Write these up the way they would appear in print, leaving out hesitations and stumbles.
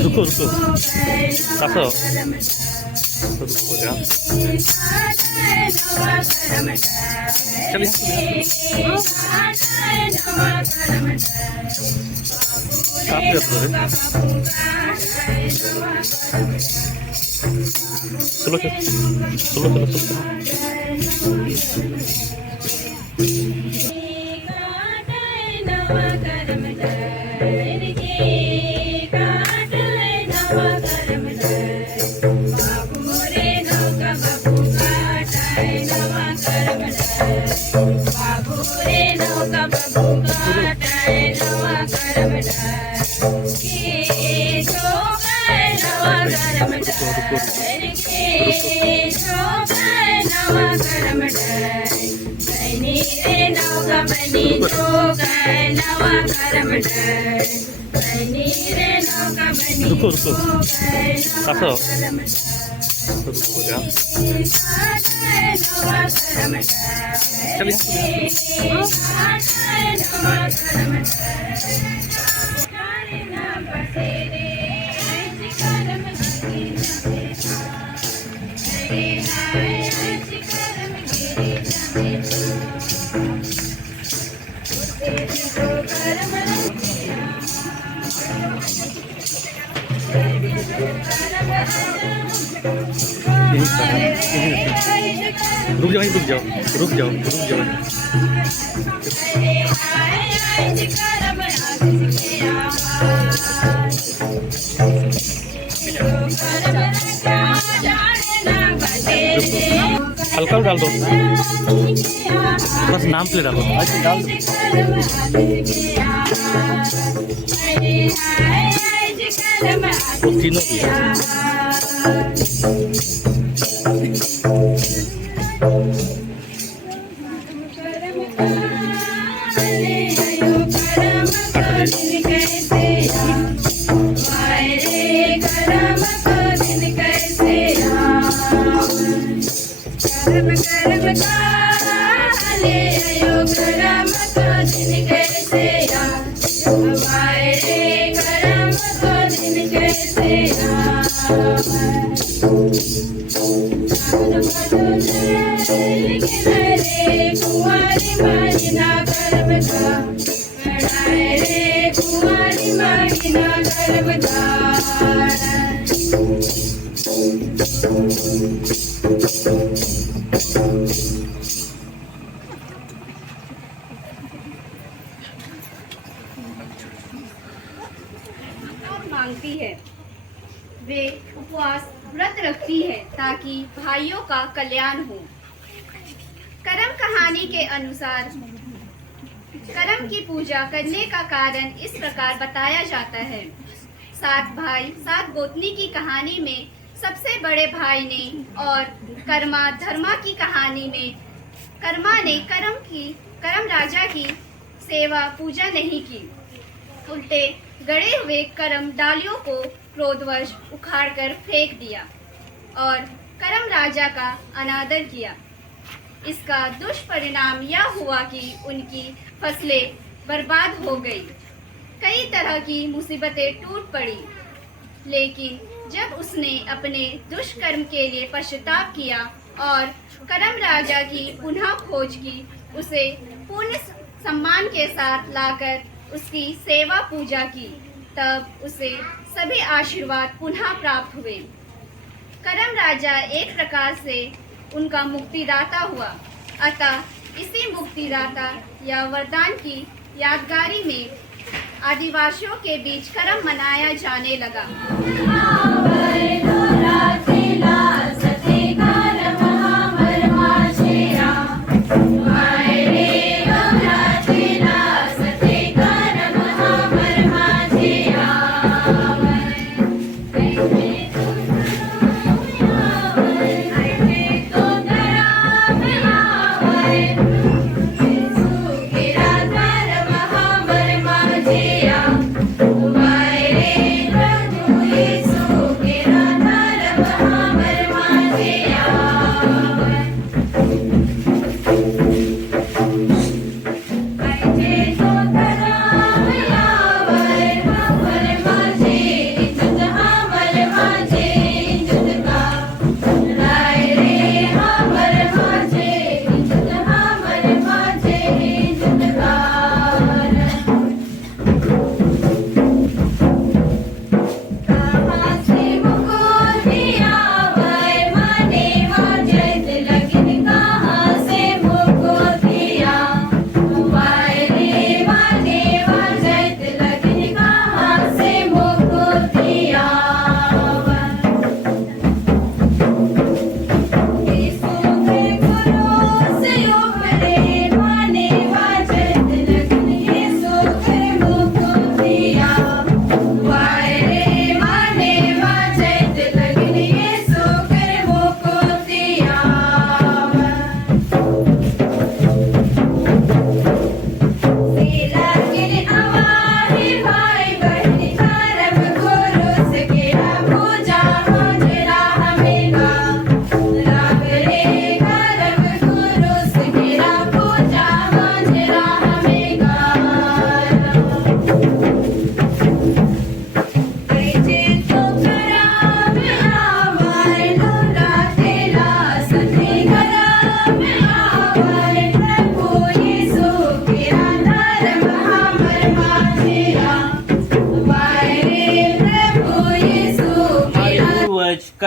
रुको रुको सासो रुको जा चलो चलो चलो चलो रुको रुको सासो रुको जा रुक जाओ रुक जाओ रुक जाओ रुक जाओ हल्का डाल दो थोड़ा सा नाम प्लेट डालो डाल दो तीनों भी मांगती है। वे उपवास व्रत रखती है ताकि भाइयों का कल्याण हो। करम कहानी के अनुसार करम की पूजा करने का कारण इस प्रकार बताया जाता है। 7 भाई 7 गोतनी की कहानी में सबसे बड़े भाई ने और कर्मा धर्मा की कहानी में कर्मा ने करम राजा की सेवा पूजा नहीं की, उल्टे गड़े हुए करम डालियों को क्रोधवश उखाड़कर फेंक दिया और करम राजा का अनादर किया। इसका दुष्परिणाम यह हुआ कि उनकी फसलें बर्बाद हो गई, कई तरह की मुसीबतें टूट पड़ी। लेकिन जब उसने अपने दुष्कर्म के लिए पश्चाताप किया और करम राजा की पुनः खोज की, उसे पूर्ण सम्मान के साथ लाकर उसकी सेवा पूजा की, तब उसे सभी आशीर्वाद पुनः प्राप्त हुए। करम राजा एक प्रकार से उनका मुक्तिदाता हुआ। अतः इसी मुक्तिदाता या वरदान की यादगारी में आदिवासियों के बीच करम मनाया जाने लगा। Bye.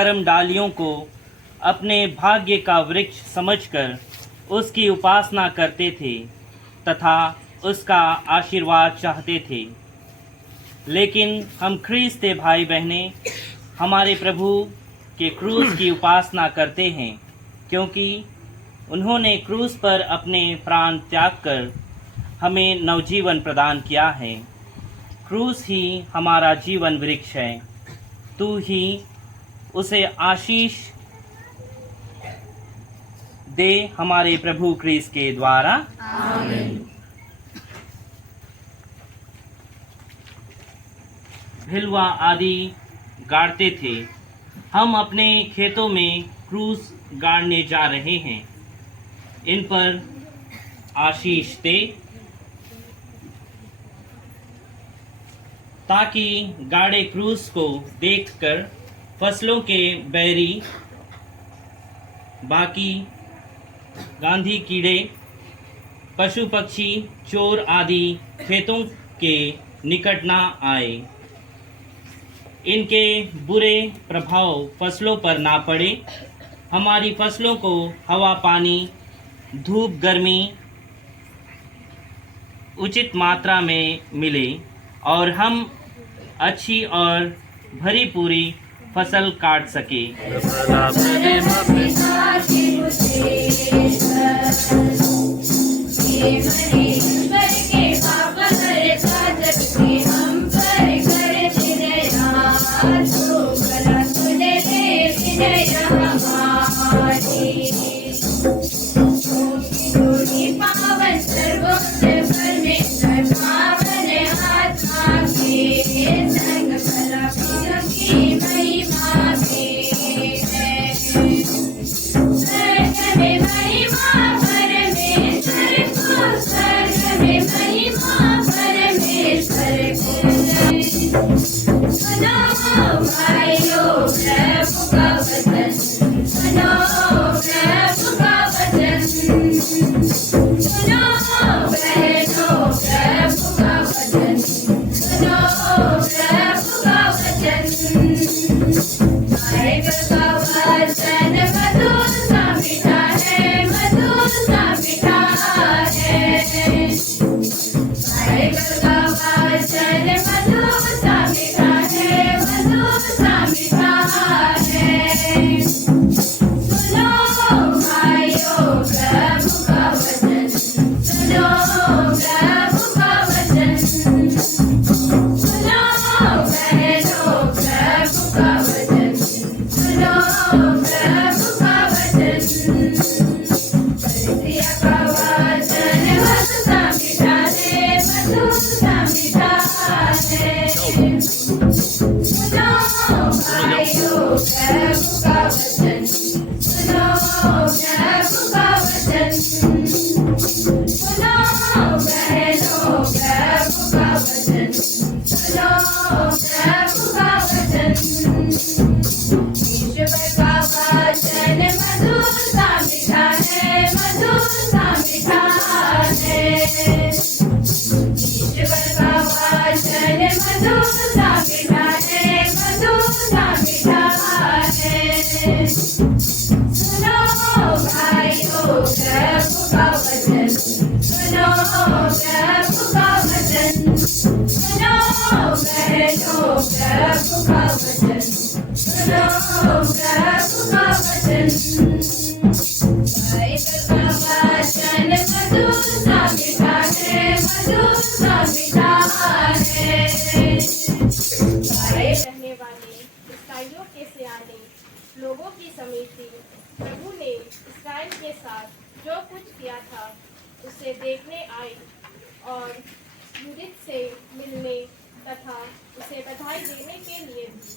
कर्म डालियों को अपने भाग्य का वृक्ष समझकर उसकी उपासना करते थे तथा उसका आशीर्वाद चाहते थे। लेकिन हम ख्रीस्ते भाई बहनें हमारे प्रभु के क्रूस की उपासना करते हैं, क्योंकि उन्होंने क्रूस पर अपने प्राण त्याग कर हमें नवजीवन प्रदान किया है। क्रूस ही हमारा जीवन वृक्ष है। तू ही उसे आशीष दे हमारे प्रभु क्रीस के द्वारा। आमीन। भिलवा आदि गाड़ते थे। हम अपने खेतों में क्रूस गाड़ने जा रहे हैं। इन पर आशीष दे ताकि गाड़े क्रूस को देखकर फसलों के बैरी बाकी गांधी कीड़े पशु पक्षी चोर आदि खेतों के निकट ना आए। इनके बुरे प्रभाव फसलों पर ना पड़े। हमारी फसलों को हवा पानी धूप गर्मी उचित मात्रा में मिले और हम अच्छी और भरी पूरी फसल काट सके। रहने वाले इस्राएलियों के सियाने लोगों की समिति प्रभु ने इस्राएल के साथ जो कुछ किया था उसे देखने आई और यूदित से मिलने तथा उसे बधाई देने के लिए भी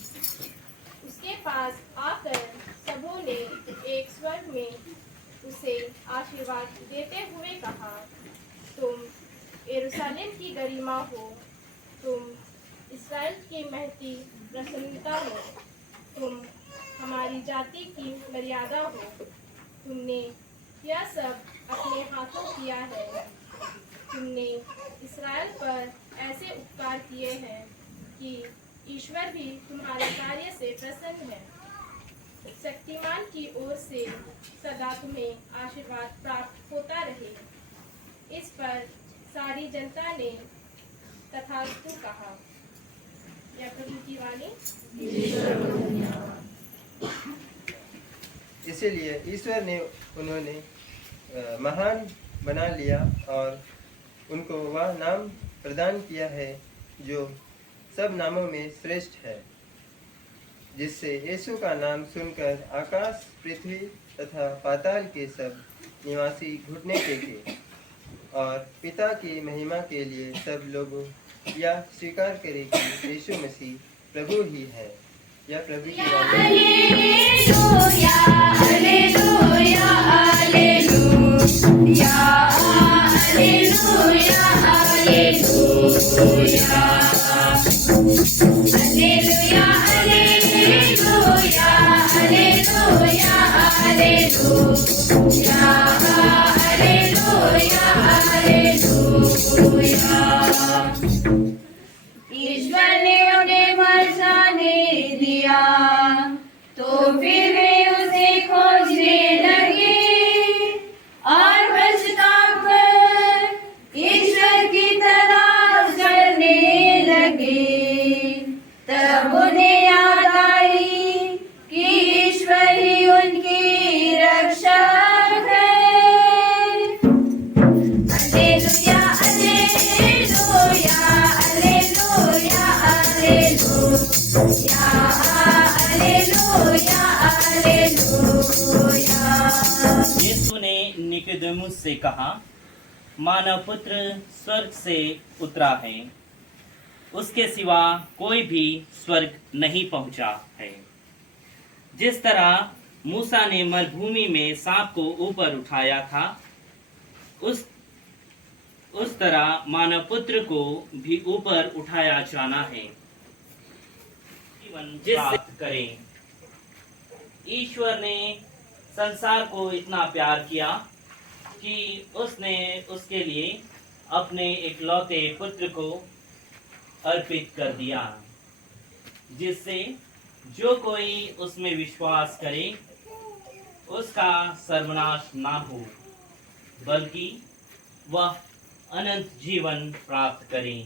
उसके पास आकर सबों ने एक स्वर में उसे आशीर्वाद देते हुए कहा, तुम यरूशलेम की गरिमा हो, तुम इस्राएल की महती प्रसन्नता हो, तुम हमारी जाति की मर्यादा हो। तुमने यह सब अपने हाथों किया है। तुमने इस्राएल पर ऐसे उपकार किए हैं कि ईश्वर भी तुम्हारे कार्य से प्रसन्न है। शक्तिमान की ओर से सदा तुम्हें आशीर्वाद प्राप्त होता रहे। इस पर सारी जनता ने तथास्तु कहा। यह प्रभु की वाणी। इसीलिए ईश्वर ने उन्होंने महान बना लिया और उनको वह नाम प्रदान किया है जो सब नामों में श्रेष्ठ है, जिससे यीशु का नाम सुनकर आकाश, पृथ्वी तथा पाताल के सब निवासी घुटने टेके और पिता की महिमा के लिए सब लोग यह स्वीकार करें कि यीशु मसीह प्रभु ही है। यह प्रभु की वाणी ईश्वर ने उन्हें मर जाने दिया तो फिर वे उसे खोजने लगे और पछताकर ईश्वर की तलाश करने लगे। तब उन्हें याद आई कि ईश्वर ही उनकी रक्षक है। Hallelujah hallelujah hallelujah hallelujah hallelujah. यीशु ने निकोदेमुस से कहा, मानव पुत्र स्वर्ग से उतरा है, उसके सिवा कोई भी स्वर्ग नहीं पहुंचा है। जिस तरह मूसा ने मरुभूमि में सांप को ऊपर उठाया था, उस तरह मानव पुत्र को भी ऊपर उठाया जाना है, जीवन प्राप्त करें। ईश्वर ने संसार को इतना प्यार किया कि उसने उसके लिए अपने इकलौते पुत्र को अर्पित कर दिया, जिससे जो कोई उसमें विश्वास करे उसका सर्वनाश ना हो, बल्कि वह अनंत जीवन प्राप्त करे।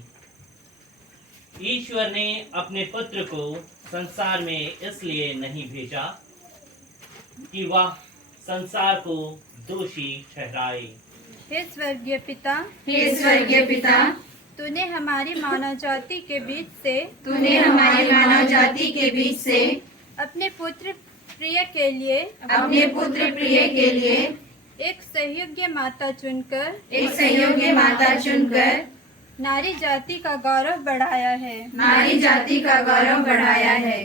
ईश्वर ने अपने पुत्र को संसार में इसलिए नहीं भेजा कि वह संसार को दोषी ठहराए। हे स्वर्गीय पिता, हे स्वर्गीय पिता, तूने हमारी मानव जाति के बीच से तूने हमारी मानव जाति के बीच से अपने पुत्र प्रिय के लिए अपने पुत्र प्रिय के लिए एक सहयोग्य माता चुनकर एक सहयोगी माता चुनकर नारी जाति का गौरव बढ़ाया है। नारी जाति का गौरव बढ़ाया है।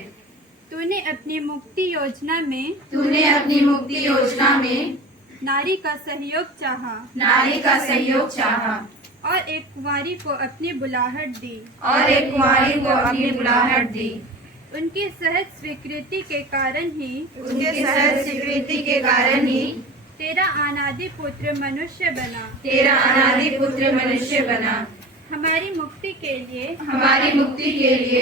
तूने अपनी मुक्ति योजना में तूने अपनी मुक्ति योजना में नारी का सहयोग चाहा नारी का सहयोग चाहा और एक कुंवारी को अपनी बुलाहट दी और एक कुंवारी को अपनी बुलाहट दी। उनकी सहज स्वीकृति के कारण ही उनके सहज स्वीकृति के कारण ही तेरा अनादि पुत्र मनुष्य बना तेरा अनादि पुत्र मनुष्य बना। हमारी मुक्ति के लिए हमारी मुक्ति के लिए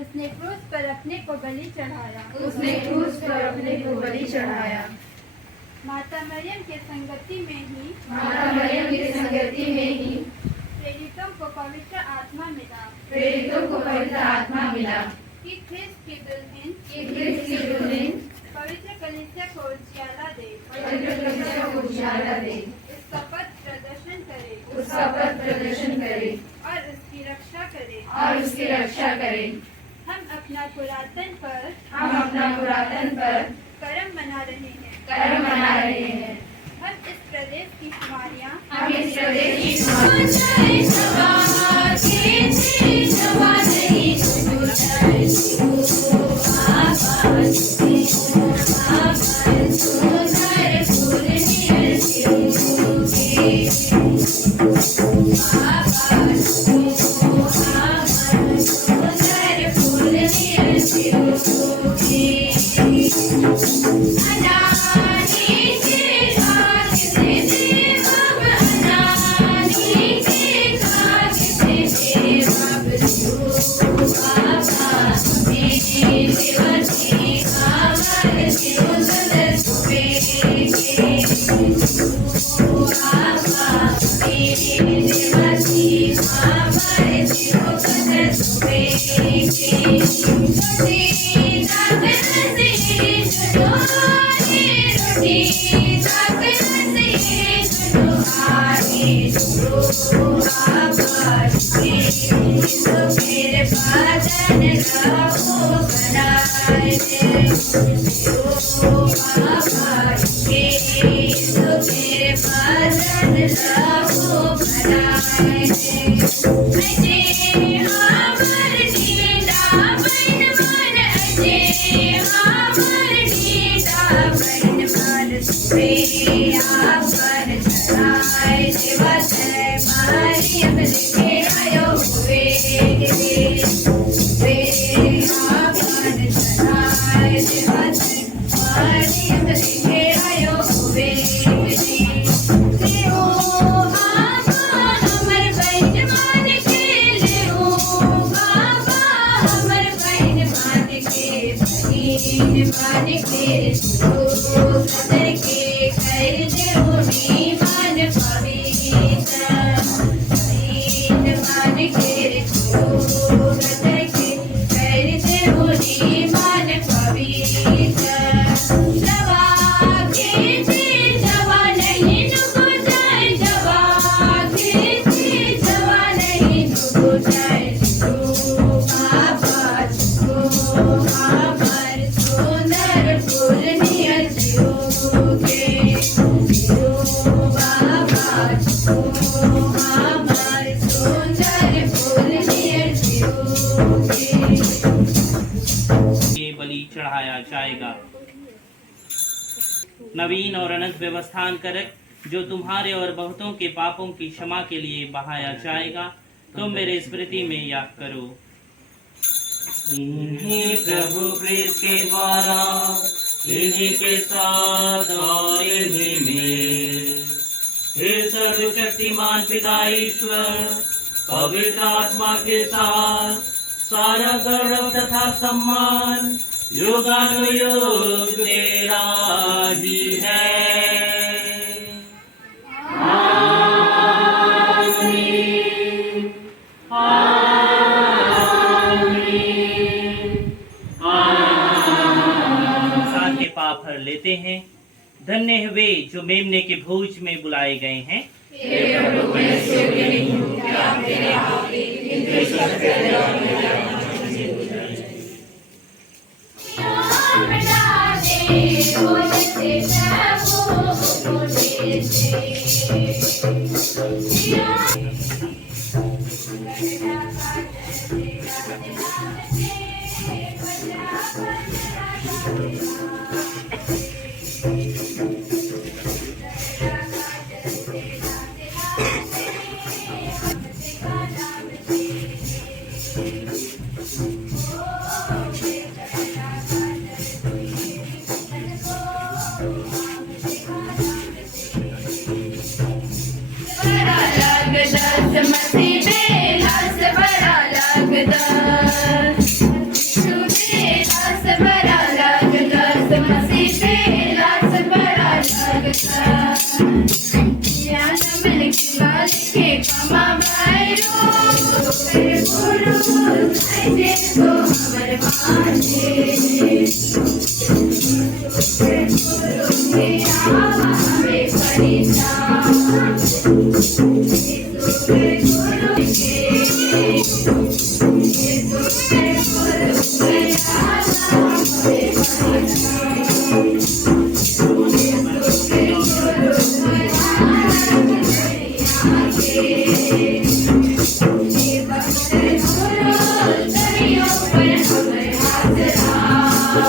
उसने क्रूस पर अपने को बलि चढ़ाया उसने क्रूस पर अपने को बलि चढ़ाया। माता मरियम के संगति में ही माता मरियम की संगति में ही प्रेरितों को पवित्र आत्मा मिला प्रेरितों को पवित्र आत्मा मिला कि ख्रिस्त की दुल्हन कि ख्रिस्त की दुल्हन पवित्र कलीसिया को उजियाला दे पवित्र कलीसिया को उजियाला दे, उसका पथ प्रदर्शन करे उसका पथ प्रदर्शन करे और उसकी रक्षा करे। और उसकी रक्षा करे। हम अपना पुरातन पर कर्म मना रहे हैं कर्म मना रहे हैं। हम इस प्रदेश की कुमारियां हम इस प्रदेश की Baba, ये बलि चढ़ाया जाएगा। नवीन और अनंत व्यवस्थान करक जो तुम्हारे और बहुतों के पापों की क्षमा के लिए बहाया जाएगा, तुम मेरे स्मृति में याद करो। इन्हीं प्रभु क्रिस्त के द्वारा, इन्हीं के साथ और इन्हीं में, हे सर्वशक्तिमान पिता ईश्वर, पवित्र आत्मा के साथ सारा गौरव तथा सम्मान युगानुयुग तेरा ही है। आमीन। संसार के पाप हर लेते हैं। धन्य है वे जो मेमने के भोज में बुलाए गए हैं।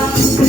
Thank you.